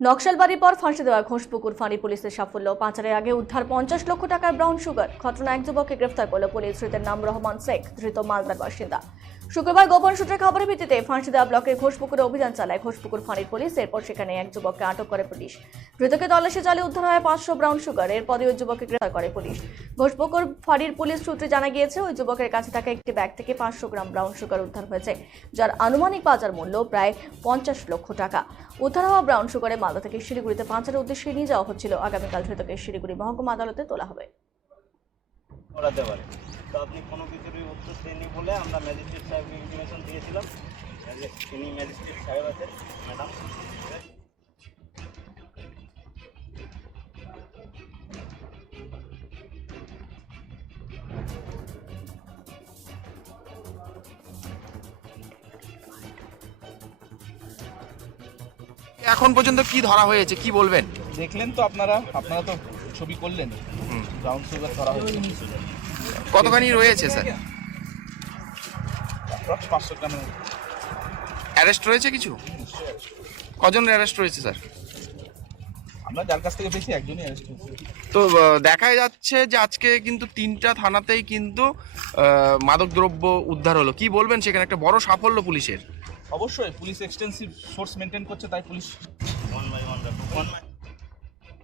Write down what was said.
নকশালবাড়ির পর ফাঁসি দেওয়া ঘোষপুকুর ফাঁড়ি পুলিশের সাফল্য। পাচারের আগে উদ্ধার 50 লক্ষ টাকার ব্রাউন সুগার। ঘটনা এক যুবককে গ্রেফতার করল পুলিশ। ধৃতের নাম রহমান শেখ, ধৃত মালদার বাসিন্দা। শুক্রবার গোপন সূত্রে খবরের ভিত্তিতে ফাঁসি দেওয়া ব্লকের ঘোষপুকুরে অভিযান চালায় ঘোষপুকুর ফাঁড়ির পুলিশ। এরপর সেখানে এক যুবককে আটক করে পুলিশ। ধৃতকে তল্লাশি চালিয়ে উদ্ধার হয় 500 ব্রাউন সুগার। এরপরই ওই যুবককে গ্রেফতার করে পুলিশ। ঘোষপুকুর ফাঁড়ির পুলিশ সূত্রে জানা গিয়েছে, ওই যুবকের কাছে থাকা একটি ব্যাগ থেকে 500 গ্রাম ব্রাউন সুগার উদ্ধার হয়েছে, যার আনুমানিক বাজার মূল্য প্রায় 50 লক্ষ টাকা। উদ্ধার হওয়া ব্রাউন সুগারে মালদা থেকে শিলিগুড়িতে পাচারের উদ্দেশ্যে নিয়ে যাওয়া হচ্ছিল। আগামীকাল ধৃতকে শিলিগুড়ি মহকুমা আদালতে তোলা হবে। তো আপনি কোনো কিছুরই উত্তর দেননি বলে আমরা ম্যাজিস্ট্রেট সাহেবকে ইনফরমেশন দিয়েছিলাম। তিনি ম্যাজিস্ট্রেট সাহেব আছেন ম্যাডাম। এখন পর্যন্ত কি ধরা হয়েছে কি বলবেন? দেখলেন তো আপনারা তো ছবি করলেন। ব্রাউন সুগার করা হয়েছে। কতখানি রয়েছে স্যার? অ্যাপ্রক্স 500 গ্রামের। অ্যারেস্ট রয়েছে কিছু? কজন অ্যারেস্ট রয়েছে স্যার? আমরা যার কাছ থেকে পেয়েছি একজনই অ্যারেস্ট হয়েছে। তো দেখা যাচ্ছে যে আজকে কিন্তু 3টা থানাতেই কিন্তু মাদকদ্রব্য উদ্ধার হলো। কি বলবেন, সেখানে একটা বড় সাফল্য পুলিশের? অবশ্যই পুলিশ এক্সটেন্সিভ সোর্স মেনটেন করছে, তাই পুলিশ ওয়ান বাই ওয়ান